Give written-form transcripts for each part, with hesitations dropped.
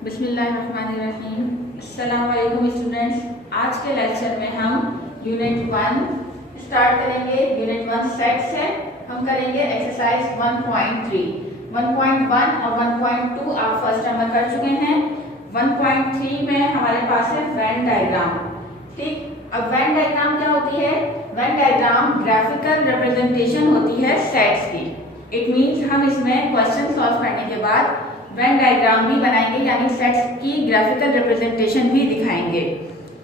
बिस्मिल्लाहिर्रहमानिर्रहीम। अस्सलाम वालेकुम स्टूडेंट्स। आज के लेक्चर में हम यूनिट 1 स्टार्ट करेंगे। यूनिट 1 सेट्स है। हम करेंगे एक्सरसाइज 1.3। 1.1 और 1.2 आप फर्स्ट टाइम कर चुके हैं। 1.3 में हमारे पास है वेन डायग्राम। ठीक, अब वेन डायग्राम क्या होती है? वेन डायग्राम ग्राफिकल रिप्रेजेंटेशन होती है सेट्स की। इट मीन्स हम इसमें क्वेश्चन सॉल्व करने के बाद वेन डायग्राम भी बनाएंगे, यानी सेट्स की ग्राफिकल रिप्रेजेंटेशन भी दिखाएंगे।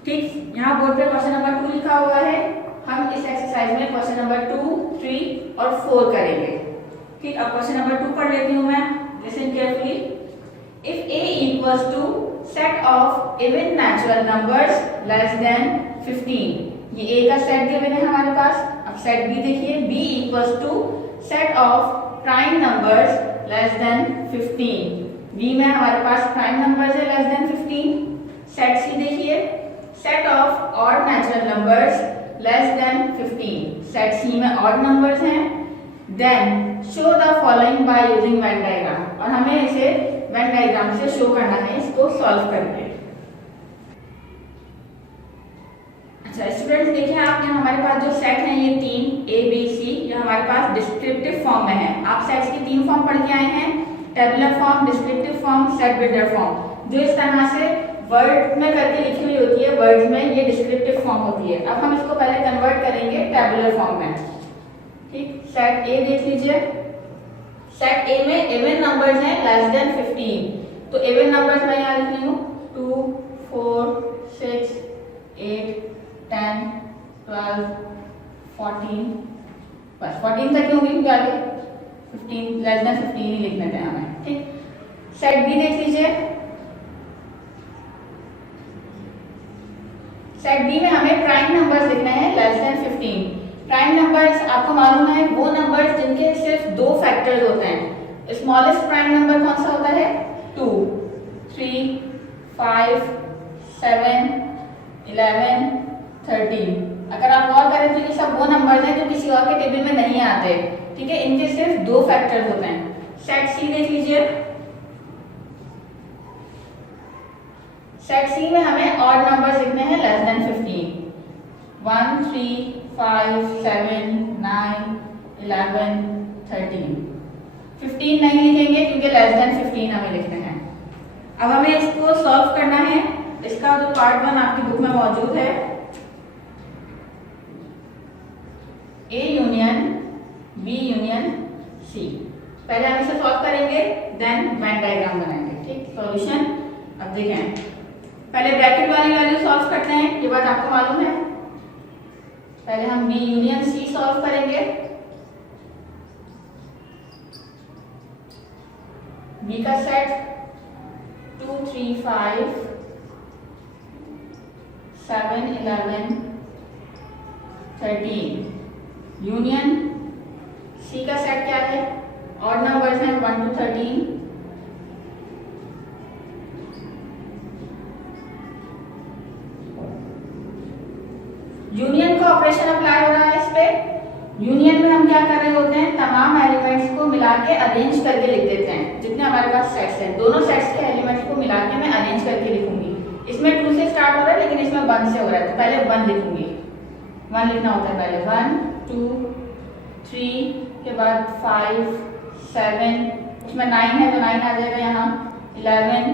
ठीक, यहाँ बोर्ड पे क्वेश्चन नंबर 2 लिखा हुआ है। हम इस एक्सरसाइज में क्वेश्चन नंबर 2, 3 और 4 करेंगे। ठीक, अब क्वेश्चन नंबर 2 पढ़ लेती हूँ मैं। Listen carefully. If a equals to set of even natural numbers less than 15, ये a का सेट गिवन है हमारे पास। अब सेट b देखिए, b equals to set of prime numbers less than 15। b में हमारे पास प्राइम नंबर्स है लेस देन 15। सेट c देखिए, set of odd natural numbers less than 15। Set c में ऑड नंबर्स हैं। Then show the following by using Venn diagram, और हमें इसे वेन डायग्राम से शो करना है, इसको सॉल्व करके। अच्छा स्टूडेंट्स, देखिए आप यहाँ हमारे पास जो सेट है ये 3 A B C, ये हमारे पास डिस्क्रिप्टिव फॉर्म में है। आप सेट्स की 3 फॉर्म पढ़ के आए हैं, tabular form, descriptive form, set builder form. जो इस तरह से वर्ड में करके लिखी हुई होती है, वर्ड्स में, ये डिस्क्रिप्टिव फॉर्म होती है। अब हम इसको पहले कन्वर्ट करेंगे टेबुलर फॉर्म में। ठीक, सेट A देख लीजिए। सेट A में इवन नंबर्स हैं लेस देन 15, तो इवन नंबर्स मैं यहाँ लिख रही हूँ 2, 4, 6, 8, 10, 12, 14, बस 14 तक क्यों क्योंकि आगे 15 लेस देन 15 ही लिखने थे हमें। ठीक, सेट बी देख लीजिए। सेट बी में हमें प्राइम नंबर्स लिखने हैं लेस देन 15। प्राइम नंबर्स आपको मालूम है वो नंबर्स जिनके सिर्फ 2 फैक्टर्स होते हैं। स्मॉलेस्ट प्राइम नंबर कौन सा होता है? 2, 3, 5, 7, 11, 13। अगर आप गौर करें तो ये सब वो नंबर्स हैं जो किसी और के टेबल में नहीं आते। ठीक है, इनके सिर्फ 2 फैक्टर्स होते हैं। सेट सी देख लीजिए। सेट सी में हमें ऑड नंबर्स लिखने हैं लेस देन 15। 1, 3, 5, 7, 9, 11, 13। 15 नहीं लिखेंगे क्योंकि लेस देन 15 हमें लिखने हैं। अब हमें इसको सॉल्व करना है। इसका जो पार्ट 1 आपकी बुक में मौजूद है, A union B union C। पहले हम इसे सॉल्व करेंगे, देन वेन डायग्राम बनाएंगे। ठीक, सॉल्यूशन। अब देखें, पहले ब्रैकेट वाली वैल्यू सॉल्व करते हैं, ये बात आपको मालूम है। पहले हम B यूनियन C सॉल्व करेंगे। B का सेट 2, 3, 5, 7, 11, 13। यूनियन C का सेट क्या है? ऑड नंबर्स हैं 1 to 13। यूनियन का ऑपरेशन अप्लाई हो रहा है इस पे। यूनियन में हम क्या कर रहे होते हैं? तमाम एलिमेंट्स को मिला के अरेंज करके लिख देते हैं। जितने हमारे पास सेट्स हैं, दोनों सेट्स के एलिमेंट्स को मिला के मैं अरेंज करके लिखूंगी। इसमें 2 से स्टार्ट हो रहा है, लेकिन इसमें 1 से हो रहा है, तो पहले 1 लिखूंगी। 1 लिखना होता है पहले। 1, 2, 3 के बाद 5, 7, इसमें 9 है तो 9 आ जाएगा यहाँ, 11,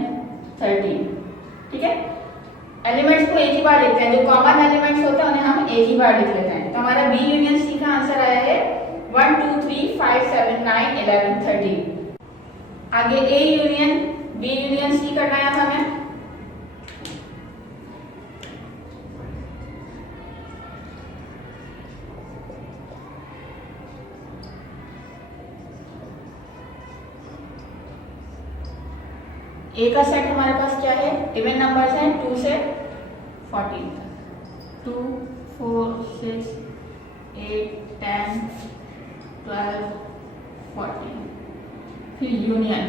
13। ठीक है, एलिमेंट्स को एक ही बार लिखते हैं। जो कॉमन एलिमेंट्स होते हैं उन्हें हम एक ही बार लिख लेते हैं। तो हमारा बी यूनियन सी का आंसर आया है 1, 2, 3, 5, 7, 9, 11, 13। आगे A union B union C करना है हमें। ए का सेट हमारे पास क्या है? इवन नंबर्स हैं 2 से 14 तक। 2, 4, 6, 8, 10, 12, 14। फिर यूनियन।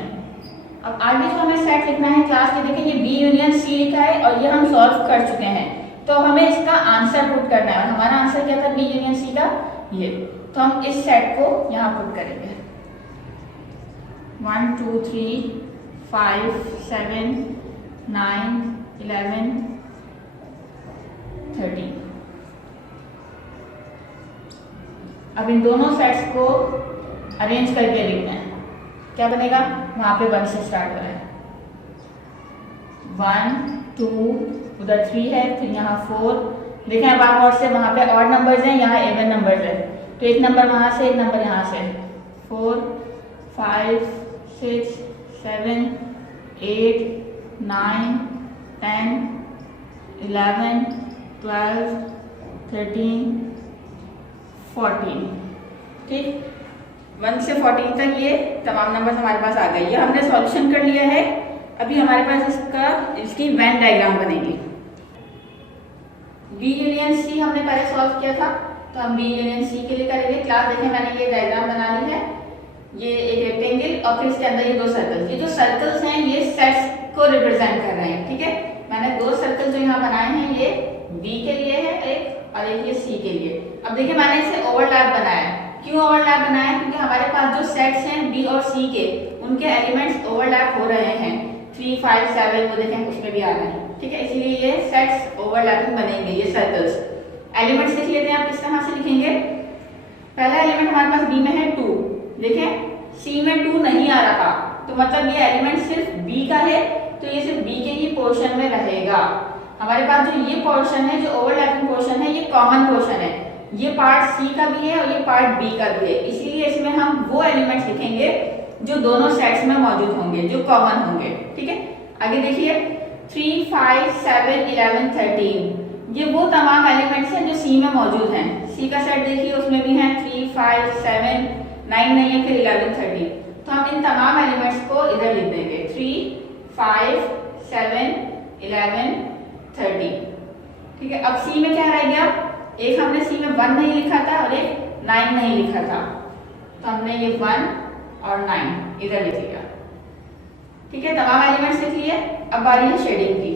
अब आगे जो हमें सेट लिखना है क्लास के, देखिए ये बी यूनियन सी लिखा है और ये हम सॉल्व कर चुके हैं। तो हमें इसका आंसर पुट करना है, और हमारा आंसर क्या था बी यूनियन सी का? ये। तो हम इस सेट को यहाँ पुट करेंगे। 1, 2, 3, 5 7 9 11 13। अब इन दोनों सेट्स को अरेंज करके लिखना है। क्या बनेगा? वहां पे 1 से स्टार्ट हो रहा है, 1 2, उधर 3 है, फिर यहाँ 4। देखें अब आप और से वहाँ पे ऑड नंबर्स हैं, यहाँ इवन नंबर्स है, तो एक नंबर वहाँ से एक नंबर यहाँ से। 4 5 6 7 8 9 10 11 12 13 14। ठीक, 1 से 14 तक ये तमाम नंबर हमारे पास आ गए। ये हमने सॉल्यूशन कर लिया है। अभी हमारे पास इसकी वेन डायग्राम बनेगी। बी यूनियन सी हमने पहले सॉल्व किया था, तो हम बी यूनियन सी के लिए करेंगे। क्लास देखें, मैंने ये डायग्राम बना ली है। ये एक रेक्टेंगल और फिर इसके अंदर ये 2 सर्कल्स। ये जो सर्कल्स हैं ये सेट्स को रिप्रेजेंट कर रहे हैं। ठीक है, मैंने 2 सर्कल जो यहाँ बनाए हैं ये बी के लिए है एक, और एक ये सी के लिए। अब देखिए मैंने इसे ओवरलैप बनाया। क्यों ओवरलैप बनाया? क्योंकि हमारे पास जो सेट्स हैं बी और सी के, उनके एलिमेंट्स ओवरलैप हो रहे हैं। 3 5 7 वो देखें उसमें भी आ रहे हैं। ठीक है, इसलिए ये सेट्स ओवरलैपिंग बनेंगे, ये सर्कल्स। एलिमेंट्स लिख लेते हैं। आप किस तरह से लिखेंगे? पहला एलिमेंट हमारे पास बी में है 2, देखें सी में 2 नहीं आ रहा, तो मतलब ये एलिमेंट सिर्फ बी का है, तो ये सिर्फ बी के ही पोर्शन में रहेगा। हमारे पास जो ये पोर्शन है, जो ओवरलैपिंग पोर्शन है, ये कॉमन पोर्शन है। ये पार्ट सी का भी है और ये पार्ट बी का भी है, इसीलिए इसमें हम वो एलिमेंट्स लिखेंगे जो दोनों सेट्स में मौजूद होंगे, जो कॉमन होंगे। ठीक है, आगे देखिए 3 5 7 11 13 ये वो तमाम एलिमेंट्स हैं जो सी में मौजूद हैं। सी का सेट देखिए, उसमें भी हैं 3 5 7 9 नहीं है, फिर 11 13। तो हम इन तमाम एलिमेंट्स को इधर लिख देंगे 3 5 7 11 13। ठीक है, अब सी में क्या रह गया? एक हमने सी में 1 नहीं लिखा था और एक 9 नहीं लिखा था, तो हमने ये 1 और 9 इधर लिख लिया। ठीक है, तमाम एलिमेंट्स लिख लिए। अब बारी है शेडिंग की।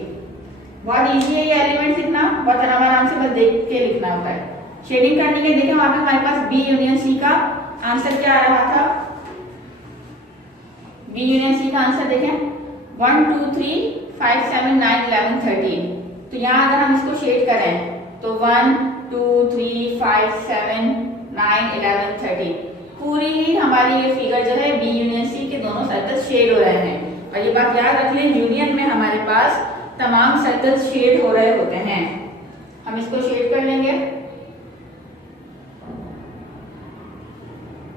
बहुत इजी है ये एलिमेंट्स लिखना, बहुत आराम से बस देख के लिखना होता है। शेडिंग करने के देखें वहां पे हमारे पास बी यूनियन सी का आंसर क्या आ रहा था? बी यूनियन सी का आंसर देखें 1 2 3 5 7 9 11 13। तो यहाँ अगर हम इसको शेड करें तो 1 2 3 5 7 9 11 13 पूरी ही हमारी ये फिगर जो है बी यूनियन सी के दोनों सर्कल शेड हो रहे हैं। और ये बात याद रख लें, यूनियन में हमारे पास तमाम सर्कल शेड हो रहे होते हैं। हम इसको शेड कर लेंगे।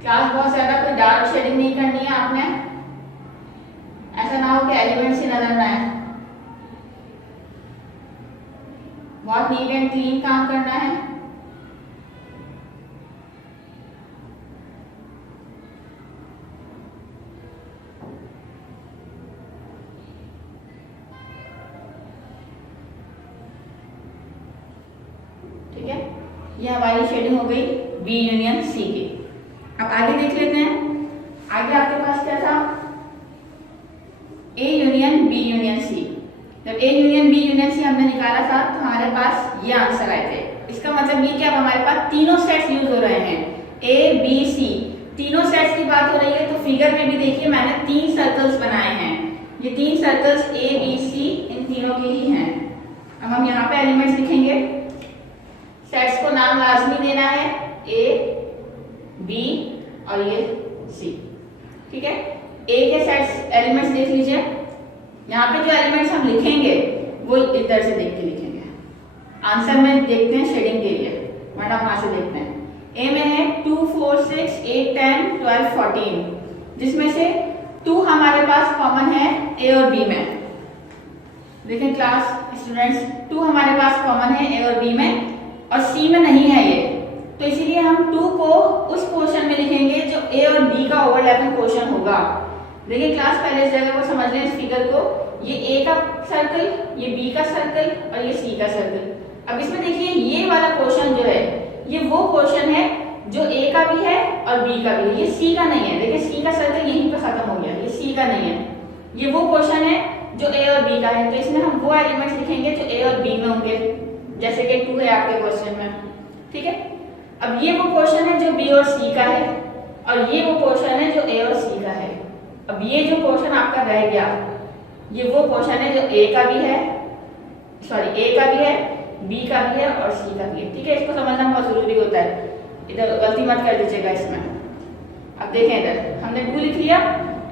क्लास बहुत ज्यादा कोई डार्क शेडिंग नहीं करनी है आपने, ऐसा ना हो कि एलिमेंट्स ही नजर ना आए। बहुत नीट एंड क्लीन काम करना है। ठीक है, ये हमारी शेडिंग हो गई बी यूनियन सी की। अब आगे देख लेते हैं। आगे आपके पास क्या था? A union B union C. जब A union B union C हमने निकाला था तो हमारे पास ये आंसर आए थे। इसका मतलब ये कि अब हमारे पास तीनों सेट्स यूज हो रहे हैं, ए बी सी, तीनों सेट्स की बात हो रही है। तो फिगर में भी देखिए मैंने 3 सर्कल्स बनाए हैं। ये 3 सर्कल्स ए बी सी इन तीनों के ही हैं। अब हम यहाँ पे एलिमेंट्स लिखेंगे। सेट्स को नाम लाजमी देना है, ए बी और ये सी। ठीक है, ए के सेट्स एलिमेंट्स देख लीजिए। यहाँ पे जो एलिमेंट्स हम लिखेंगे वो इधर से देख के लिखेंगे। आंसर में देखते हैं शेडिंग के लिए, वरना वहां से देखते हैं। ए में है 2 4 6 8 10 12 14, जिसमें से 2 हमारे पास कॉमन है ए और बी में। देखें क्लास स्टूडेंट्स, 2 हमारे पास कॉमन है ए और बी में, और सी में नहीं है ये, तो इसीलिए हम 2 को उस पोर्शन में लिखेंगे जो ए और बी का ओवरलैपिंग पोर्शन होगा। देखिए क्लास पहले इस जगह को समझ लें, इस फिगर को। ये ए का सर्कल, ये बी का सर्कल और ये सी का सर्कल। अब इसमें देखिए ये वाला पोर्शन जो है ये वो पोर्शन है जो ए का भी है और बी का भी है, ये सी का नहीं है। देखिए सी का सर्कल यहीं पे खत्म हो गया, ये सी का नहीं है। ये वो पोर्शन है जो ए और बी का है, तो इसमें हम वो एलिमेंट्स लिखेंगे जो ए और बी में होंगे, जैसे कि 2 है आपके क्वेश्चन में। ठीक है, अब ये वो पोर्शन है जो बी और सी का है, और ये वो पोर्शन है जो ए और सी का है। अब ये जो पोर्शन आपका रह गया ये वो पोर्शन है जो ए का भी है, सॉरी ए का भी है, बी का भी है और सी का भी है। ठीक है, इसको समझना बहुत जरूरी होता है, इधर गलती मत कर दीजिएगा इसमें। अब देखें इधर हमने 2 लिख लिया,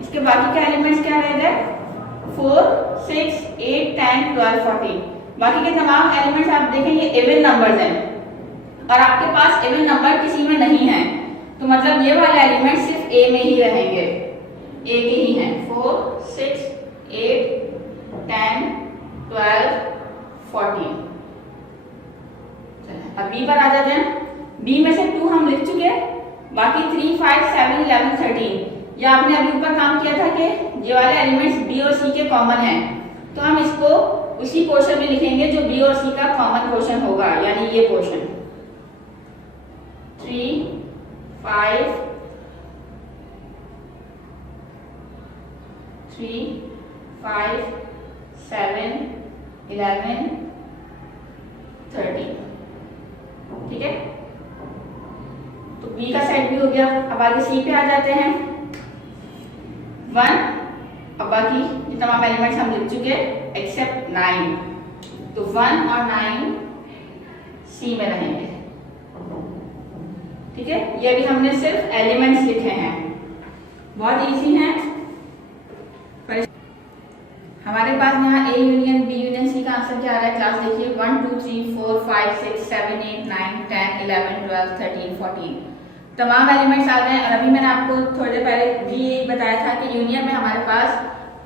इसके बाकी के एलिमेंट्स क्या रह गए 4 6 8 10 12 14। बाकी के तमाम एलिमेंट्स आप देखें ये इवन नंबर्स हैं और आपके पास इवन नंबर किसी में नहीं है, तो मतलब ये वाले एलिमेंट सिर्फ ए में ही रहेंगे, ए के ही हैं 4 6 8 10 12 14। अब बी पर आ जाते हैं। बी में से 2 हम लिख चुके, बाकी 3 5 7 11 13। ये आपने अभी ऊपर काम किया था कि ये वाले एलिमेंट्स बी और सी के कॉमन हैं, तो हम इसको उसी पोर्शन में लिखेंगे जो बी और सी का कॉमन पोर्शन होगा, यानी ये पोर्शन 3 5 7 11 13। ठीक है, तो बी का सेट भी हो गया। अब आगे सी पे आ जाते हैं 1। अब बाकी ये तमाम एलिमेंट्स हम लिख चुके एक्सेप्ट 9, तो 1 और 9 सी में रहेंगे। ठीक है, ये अभी हमने सिर्फ एलिमेंट्स लिखे हैं, बहुत इजी हैं। हमारे पास यहाँ A union B union C का आंसर क्या आ रहा है, क्लास देखिए 1 2 3 4 5 6 7 8 9 10 11 12 13 14। तमाम एलिमेंट्स आ गए। और अभी मैंने आपको थोड़ी देर पहले भी यही बताया था कि यूनियन में हमारे पास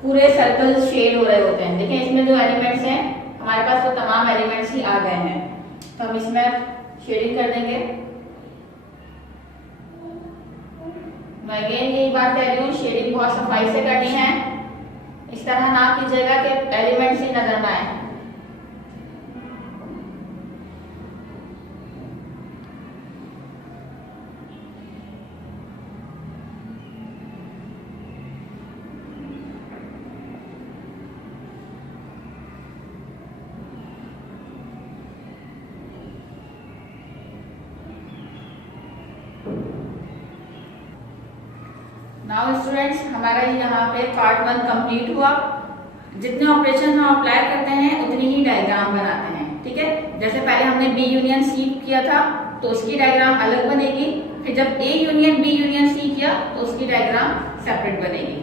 पूरे सर्कल शेड हो रहे होते हैं। देखिए इसमें जो एलिमेंट्स हैं हमारे पास वो तमाम एलिमेंट्स ही आ गए हैं, तो हम इसमें शेडिंग कर देंगे। मैं अगेन यही बात कह रही हूँ, शेडिंग बहुत सफाई से करनी है, इस तरह ना कीजिएगा कि एलिमेंट्स ही नजर ना आए। नाउ स्टूडेंट्स, हमारा यहाँ पे पार्ट 1 कंप्लीट हुआ। जितने ऑपरेशन हम अप्लाई करते हैं उतनी ही डायग्राम बनाते हैं। ठीक है, जैसे पहले हमने बी यूनियन सी किया था तो उसकी डायग्राम अलग बनेगी, फिर जब A union B union C किया तो उसकी डायग्राम सेपरेट बनेगी।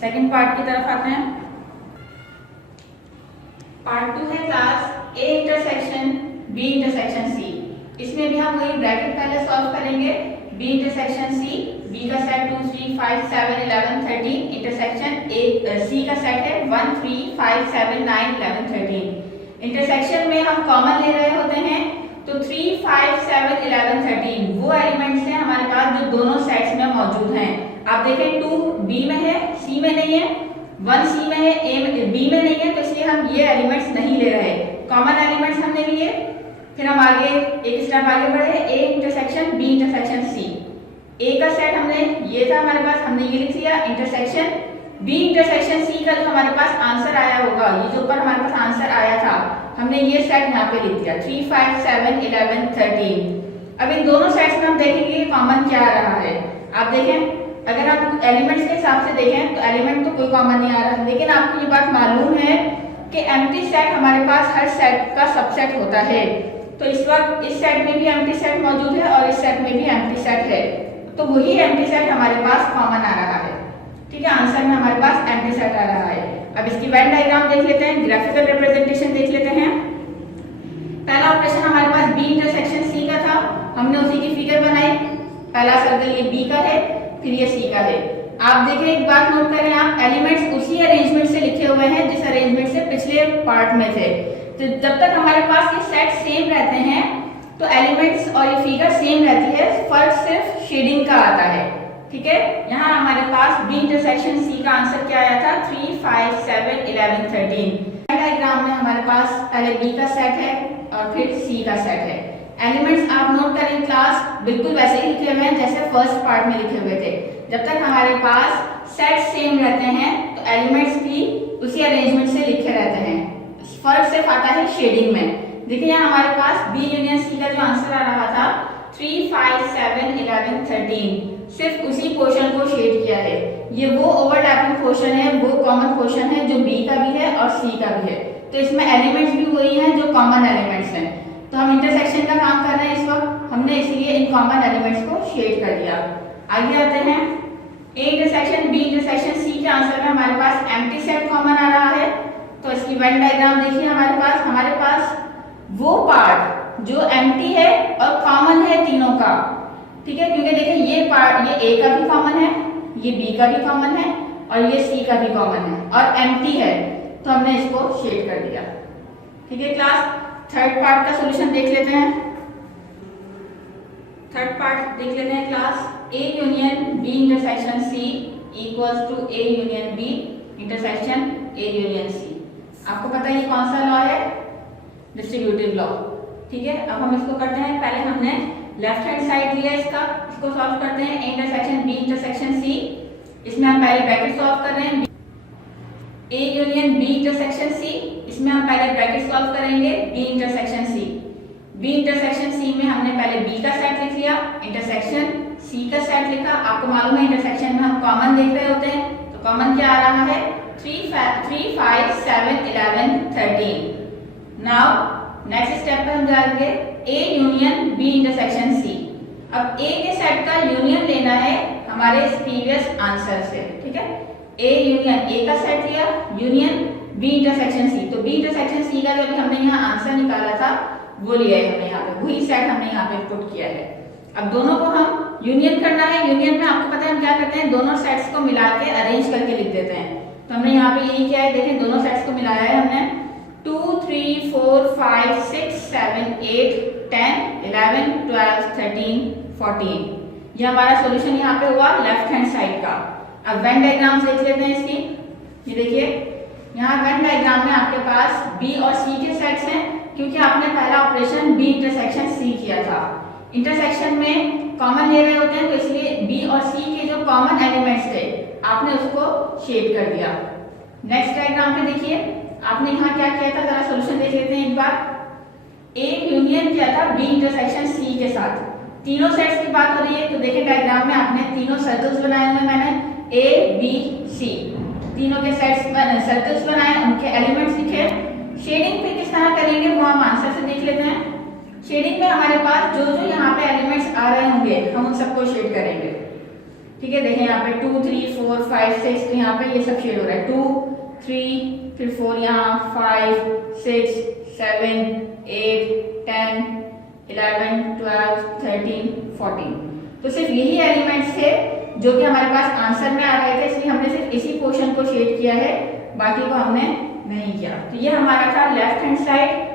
सेकंड पार्ट की तरफ आते हैं। पार्ट 2 है class A intersection B intersection C. इसमें भी हम वही ब्रैकेट पहले सॉल्व करेंगे, बी इंटरसेक्शन सी, बी का सेट 2 3 5 7 11 13 इंटरसेक्शन ए सी का सेट है 1 3 5 7 9 11 13। इंटरसेक्शन में हम कॉमन ले रहे होते हैं, तो 3 5 7 11 13 वो एलिमेंट्स हैं हमारे पास जो दोनों सेट्स में मौजूद हैं। आप देखें 2 बी में है, सी में नहीं है, 1 सी में है, ए में बी में नहीं है, तो इसलिए हम ये एलिमेंट्स नहीं ले रहे, कॉमन एलिमेंट्स हमने लिए। फिर हम आगे एक स्टेप आगे बढ़े, A intersection B intersection C. A का सेट हमने ये था हमारे पास, हमने ये लिख दिया इंटरसेक्शन बी इंटरसेक्शन सी का जो हमारे पास आंसर आया होगा, ये जो ऊपर हमारे पास आंसर आया था हमने ये सेट यहाँ पे लिख दिया 3 5 7 11 13। अब इन दोनों सेट्स में हम देखेंगे कॉमन क्या आ रहा है। आप देखें अगर आप एलिमेंट्स के हिसाब से देखें तो एलिमेंट तो कोई कॉमन नहीं आ रहा, लेकिन आपको ये बात मालूम है कि एम्प्टी सेट हमारे पास हर सेट का सबसेट होता है। तो इस वक्त इस सेट में भी एम्प्टी सेट मौजूद है और इस सेट में भी एम्प्टी सेट है, तो वही एम्प्टी सेट हमारे पास कॉमन आ रहा है। ठीक है, आंसर में हमारे पास एम्प्टी सेट आ रहा है। अब इसकी वेन डायग्राम देख लेते हैं, ग्राफिकल रिप्रेजेंटेशन देख लेते हैं। पहला ऑपरेशन हमारे पास बी इंटरसेक्शन सी का था, हमने उसी की फिगर बनाई। पहला सर्कल ये बी का है, फिर ये सी का है। आप देखें एक बात नोट करें, आप एलिमेंट्स उसी अरेंजमेंट से लिखे हुए हैं जिस अरेंजमेंट से पिछले पार्ट में थे। तो जब तक हमारे पास ये सेट सेम रहते हैं तो एलिमेंट्स और ये फिगर सेम रहती है, फर्क सिर्फ शेडिंग का आता है। ठीक है, यहाँ हमारे पास बी इंटरसेक्शन सी का आंसर क्या आया था 3 5 7 11 13। डायग्राम में हमारे पास पहले बी का सेट है और फिर सी का सेट है। एलिमेंट्स आप नोट करें क्लास बिल्कुल वैसे ही लिखे हुए हैं जैसे फर्स्ट पार्ट में लिखे हुए थे। जब तक हमारे पास सेट सेम रहते हैं तो एलिमेंट्स भी उसी अरेंजमेंट से लिखे रहते हैं, फर्क सिर्फ आता है शेडिंग में। देखिए यहाँ हमारे पास बी यूनियन सी का जो आंसर आ रहा था 3 5 7 11 13। सिर्फ उसी पोर्शन को शेड किया है। ये वो ओवरलैपिंग पोर्शन है, वो कॉमन पोर्शन है जो बी का भी है और सी का भी है। तो इसमें एलिमेंट्स भी वही हैं जो कॉमन एलिमेंट्स हैं। तो हम इंटरसेक्शन का काम कर रहे हैं इस वक्त, हमने इसलिए इन कॉमन एलिमेंट्स को शेड कर दिया। आगे आते हैं, A intersection B intersection C के आंसर में हमारे पास एम्प्टी सेट कॉमन आ रहा है। तो इसकी वेन डायग्राम देखिए, हमारे पास वो पार्ट जो एम्प्टी है और कॉमन है तीनों का, ठीक है, क्योंकि देखिए ये पार्ट, ये ए का भी कॉमन है, ये बी का भी कॉमन है और ये सी का भी कॉमन है और एम्प्टी है, तो हमने इसको शेड कर दिया। ठीक है क्लास, थर्ड पार्ट का सॉल्यूशन देख लेते हैं। थर्ड पार्ट देख लेते हैं class, A union B intersection C equals to A union B intersection A union C. आपको पता है ये कौन सा लॉ है? Distributive law. ठीक है, अब हम इसको करते हैं। पहले हमने लेफ्ट हैंड साइड लिया इसका, इसको सॉल्व करते हैं। A intersection B intersection C, इसमें हम पहले ब्रैकेट सॉल्व कर रहे हैं। A union B intersection C, इसमें हम पहले ब्रैकेट सॉल्व करेंगे B intersection C. B intersection C में हमने पहले बी का सेट लिख लिया, इंटरसेक्शन सी का सेट लिखा। आपको मालूम है इंटरसेक्शन में हम कॉमन देख रहे होते हैं, तो कॉमन क्या आ रहा है? 3, 5, 7, 11, 13। नाउ नेक्स्ट स्टेप पे हम जाएंगे A union B intersection C. अब ए के सेट का यूनियन लेना है हमारे प्रीवियस आंसर से। ठीक है, ए यूनियन ए का सेट लिया, यूनियन बी इंटरसेक्शन सी। तो बी इंटरसेक्शन सी का जो भी हमने यहाँ आंसर निकाला था वो लिया है हमने यहाँ पे, वही सेट हमने यहाँ पे पुट किया है। अब दोनों को हम यूनियन करना है। यूनियन में आपको पता है हम क्या करते हैं, दोनों सेट्स को मिला के अरेंज करके लिख देते हैं। तो हमने यहाँ पे यही किया है, देखें दोनों सेट्स को मिलाया है हमने। 2, 3, 4, 5, 6, 7, 8, 10, 11, 12, 13, 14। ये हमारा सॉल्यूशन यहाँ पे हुआ लेफ्ट हैंड साइड का। अब वेन डायग्राम देख लेते हैं इसकी। ये देखिए यहाँ वेन डायग्राम में आपके पास बी और सी के सेट्स हैं, क्योंकि आपने पहला ऑपरेशन बी इंटरसेक्शन सी किया था। इंटरसेक्शन में कॉमन ले रहे होते हैं, तो इसलिए बी और सी के जो कॉमन एलिमेंट्स थे आपने उसको शेड कर दिया। नेक्स्ट डायग्राम पे देखिए आपने यहाँ क्या किया था, जरा सॉल्यूशन देख लेते हैं एक बार। ए यूनियन किया था बी इंटरसेक्शन सी के साथ। तीनों सेट्स की बात हो रही है, तो देखिए डायग्राम में आपने तीनों सर्कल्स बनाए हुए, मैंने ए बी सी तीनों के सेट्स सर्कल्स बनाए, उनके एलिमेंट्स लिखे। शेडिंग पे किस तरह करेंगे वो हम आंसर से देख लेते हैं। शेडिंग में हमारे पास जो जो यहाँ पे एलिमेंट्स आ रहे होंगे हम उन सबको शेड करेंगे। ठीक है, देखें यहाँ पे 2, 3, 4, 5, 6, तो यहाँ पे ये सब शेड हो रहा है। 2, 3, फिर 4 यहाँ, 5, 6, 7, 8, 10, 11, 12, 13, 14। तो सिर्फ यही एलिमेंट्स थे जो कि हमारे पास आंसर में आ रहे थे, इसलिए हमने सिर्फ इसी पोर्शन को शेड किया है, बाकी को हमने नहीं किया। तो ये हमारा था लेफ्ट हैंड साइड।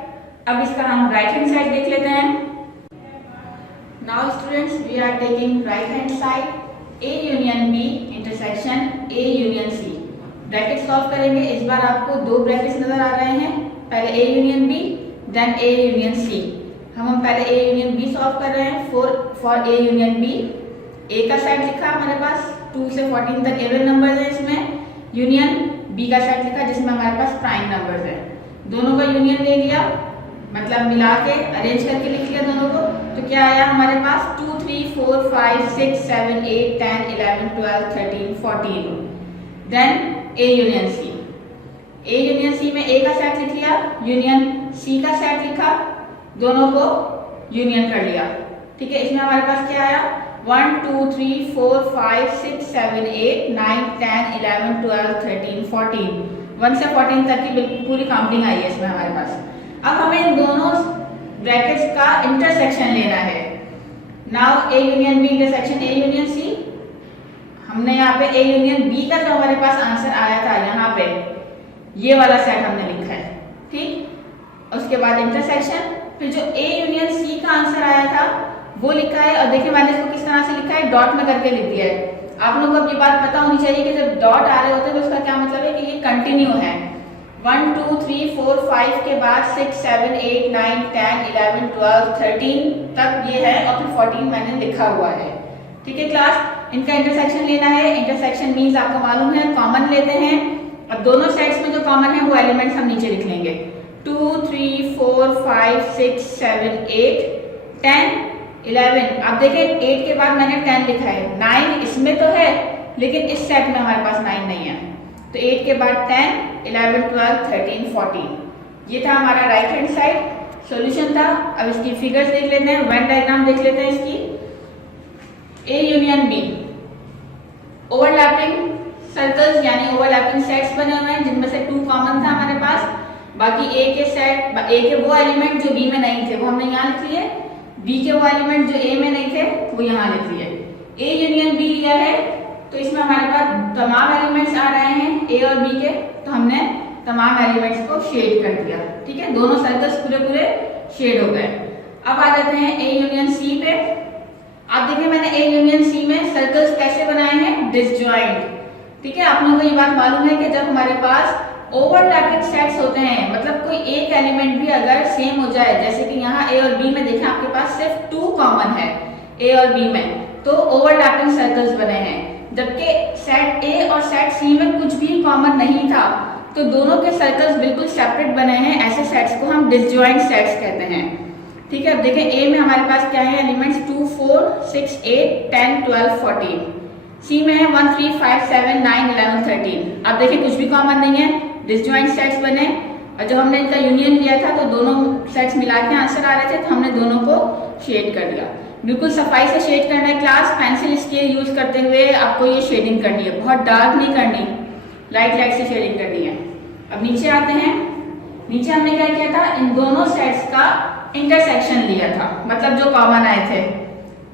अब इसका हम राइट हैंड साइड देख लेते हैं। Now students we are taking right hand side. A union B intersection A union C. Bracket solve करेंगे। इस बार आपको दो ब्रैकेट्स नजर आ रहे हैं, पहले A union B then A union C. हम पहले ए यूनियन बी सॉल्व कर रहे हैं। For A union B, A का सेट लिखा हमारे पास 2 से 14 तक इवन नंबर्स है इसमें। यूनियन बी का सेट लिखा जिसमें हमारे पास प्राइम नंबर्स है। दोनों का यूनियन ले लिया, मतलब मिला के अरेंज करके लिख लिया दोनों को। तो क्या आया हमारे पास 2, 3, 4, 5, 6, 7, 8, 10, 11, 12, 13, 14। Then A union C. A union C में ए का सेट लिख लिया, यूनियन सी का सेट लिखा, दोनों को यूनियन कर लिया। ठीक है, इसमें हमारे पास क्या आया 1, 2, 3, 4, 5, 6, 7, 8, 9, 10, 11, 12, 13, 14। 1 से 14 तक की पूरी काउंटिंग आई है इसमें हमारे पास। अब हमें इन दोनों ब्रैकेट्स का इंटरसेक्शन लेना है। Now A union B intersection A union C. हमने यहाँ पे ए यूनियन बी का जो हमारे पास आंसर आया था, यहाँ पे ये वाला सेट हमने लिखा है। ठीक, उसके बाद इंटरसेक्शन, फिर जो ए यूनियन सी का आंसर आया था वो लिखा है। और देखिए मैंने इसको किस तरह से लिखा है, डॉट में करके लिख दिया है। आप लोगों को ये बात पता होनी चाहिए कि जब डॉट आ रहे होते हैं तो उसका क्या मतलब है कि ये कंटिन्यू है। 1, 2, 3, 4, 5 के बाद 6, 7, 8, 9, 10, 11, 12, 13 तक ये है और फिर 14 मैंने लिखा हुआ है। ठीक है क्लास, इनका इंटरसेक्शन लेना है। इंटरसेक्शन मीन्स आपको मालूम है कॉमन लेते हैं। अब दोनों सेट्स में जो कॉमन है वो एलिमेंट्स हम नीचे लिख लेंगे। 2, 3, 4, 5, 6, 7, 8, 10, 11। अब देखें 8 के बाद मैंने 10 लिखा है, 9 इसमें तो है लेकिन इस सेट में हमारे पास 9 नहीं है, तो 8 के बाद 10, 11, 12, 13, 14। ये था हमारा राइट हैंड साइड सॉल्यूशन था। अब इसकी फिगर्स देख लेते हैं, वेन डायग्राम देख लेते हैं इसकी। A union B, overlapping circles यानी ओवरलैपिंग सेट्स बने हुए हैं जिनमें से 2 कॉमन था हमारे पास, बाकी ए के वो एलिमेंट जो बी में नहीं थे वो हमने यहाँ लिख लिए, बी के वो एलिमेंट जो ए में नहीं थे वो यहाँ लिख लिए। ए यूनियन बी लिया है तो इसमें हमारे पास तमाम एलिमेंट्स आ रहे हैं ए और बी के, तो हमने तमाम एलिमेंट्स को शेड कर दिया। ठीक है, दोनों सर्कल्स पूरे शेड हो गए। अब आ जाते हैं ए यूनियन सी पे। आप देखिए मैंने ए यूनियन सी में सर्कल्स कैसे बनाए हैं, डिसजॉइंट। ठीक है, आप लोगों को ये बात मालूम है कि जब हमारे पास ओवरलैपिंग सेट्स होते हैं, मतलब कोई एक एलिमेंट भी अगर सेम हो जाए, जैसे कि यहाँ ए और बी में देखें आपके पास सिर्फ 2 कॉमन है ए और बी में, तो ओवरलैपिंग सर्कल्स बने हैं। जबकि सेट ए और सेट सी में कुछ भी कॉमन नहीं था, तो दोनों के सर्कल्स बिल्कुल सेपरेट बने हैं, ऐसे सेट्स को हम डिसजॉइंट सेट्स कहते हैं। ठीक है, अब देखें ए में हमारे पास क्या है एलिमेंट्स 2, 4, 6, 8, 10, 12, 14। सी में है 1, 3, 5, 7, 9, 11, 13। अब देखिए कुछ भी कॉमन नहीं है, डिसजॉइंट सेट्स बने, और जब हमने इनका यूनियन लिया था तो दोनों सेट्स मिला के आंसर आ रहे थे, तो हमने दोनों को शेड कर दिया। बिल्कुल सफाई से शेड करना है क्लास, पेंसिल स्केल यूज करते हुए आपको ये शेडिंग करनी है, बहुत डार्क नहीं करनी, लाइट से शेडिंग करनी है। अब नीचे आते हैं, नीचे हमने क्या किया था, इन दोनों सेट्स का इंटरसेक्शन लिया था, मतलब जो कॉमन आए थे।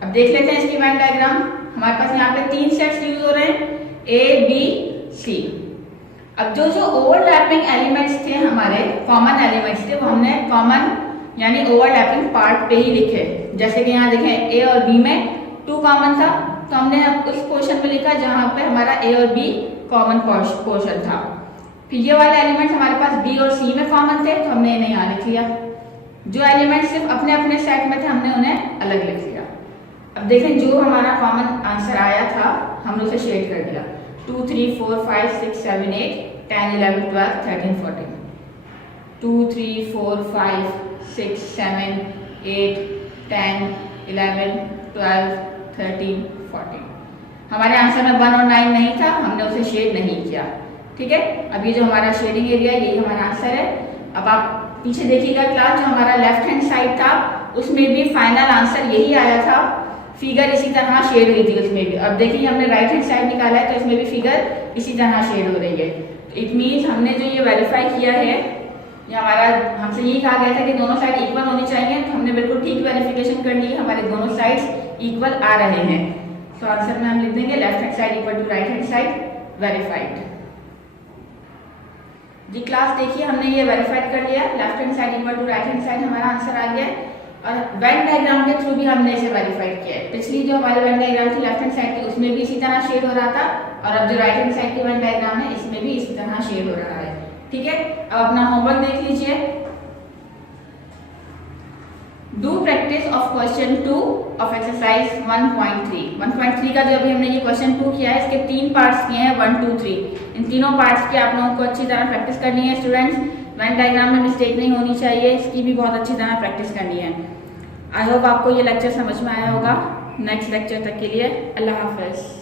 अब देख लेते हैं इसकी वेन डायग्राम। हमारे पास यहाँ पे 3 सेट्स यूज हो रहे हैं, ए बी सी। अब जो ओवरलैपिंग एलिमेंट्स थे हमारे, कॉमन एलिमेंट्स थे, वो हमने कॉमन यानी ओवरलैपिंग पार्ट पे ही लिखे। जैसे कि यहाँ देखें ए और बी में 2 कॉमन था, तो हमने उस पोर्शन में लिखा जहाँ पे हमारा ए और बी कॉमन पोर्शन था। फिर ये वाले एलिमेंट्स हमारे पास बी और सी में कॉमन थे, तो हमने इन्हें यहाँ लिख लिया। जो एलिमेंट सिर्फ अपने अपने सेट में थे हमने उन्हें अलग लिख लिया। अब देखें जो हमारा कॉमन आंसर आया था हमने उसे शेड कर दिया। 2, 3, 4, 5, 6, 7, 8, 10, 11, 12, 13, 14। 2, 3, 4, 5, 6, 7, 8, 10, 11, 12, 13, 14। हमारे आंसर में 1 और 9 नहीं था, हमने उसे शेड नहीं किया। ठीक है, अब ये जो हमारा शेडिंग एरिया यही हमारा आंसर है। अब आप पीछे देखिएगा क्लास, जो हमारा लेफ्ट हैंड साइड था उसमें भी फाइनल आंसर यही आया था, फिगर इसी तरह शेड हुई थी उसमें भी। अब देखिए हमने राइट हैंड साइड निकाला है तो इसमें भी फिगर इसी तरह शेड हो रही है। इट मीन्स हमने जो ये वेरीफाई किया है, ये हमारा हमसे यही कहा गया था कि दोनों साइड इक्वल होनी चाहिए, तो हमने बिल्कुल ठीक वेरिफिकेशन कर ली है, हमारे दोनों साइड्स इक्वल आ रहे हैं। तो आंसर में हम लिख देंगे left hand side equal to right hand side, verified. जी क्लास देखिए हमने ये वेरीफाइड कर लिया, left hand side equal to right hand side हमारा आंसर आ गया, और वेन डायग्राम के थ्रू भी हमने इसे वेरीफाइड किया है। पिछली जो हमारी वेन डायग्राम थी लेफ्ट हैंड साइड की उसमें भी इसी तरह शेड हो रहा था, और अब जो राइट हैंड साइड की वेन डायग्राम है इसमें भी इसी तरह शेड हो रहा है। ठीक है, अब अपना होमवर्क देख लीजिए। Do practice of question 2 of exercise 1.3। 1.3 का जो अभी हमने ये क्वेश्चन 2 किया है, इसके 3 पार्ट्स किए हैं, 1, 2, 3। इन तीनों पार्ट्स की आप लोगों को अच्छी तरह प्रैक्टिस करनी है स्टूडेंट्स। वेन डायग्राम में मिस्टेक नहीं होनी चाहिए, इसकी भी बहुत अच्छी तरह प्रैक्टिस करनी है। आई होप आपको ये लेक्चर समझ में आया होगा। नेक्स्ट लेक्चर तक के लिए अल्लाह हाफिज़।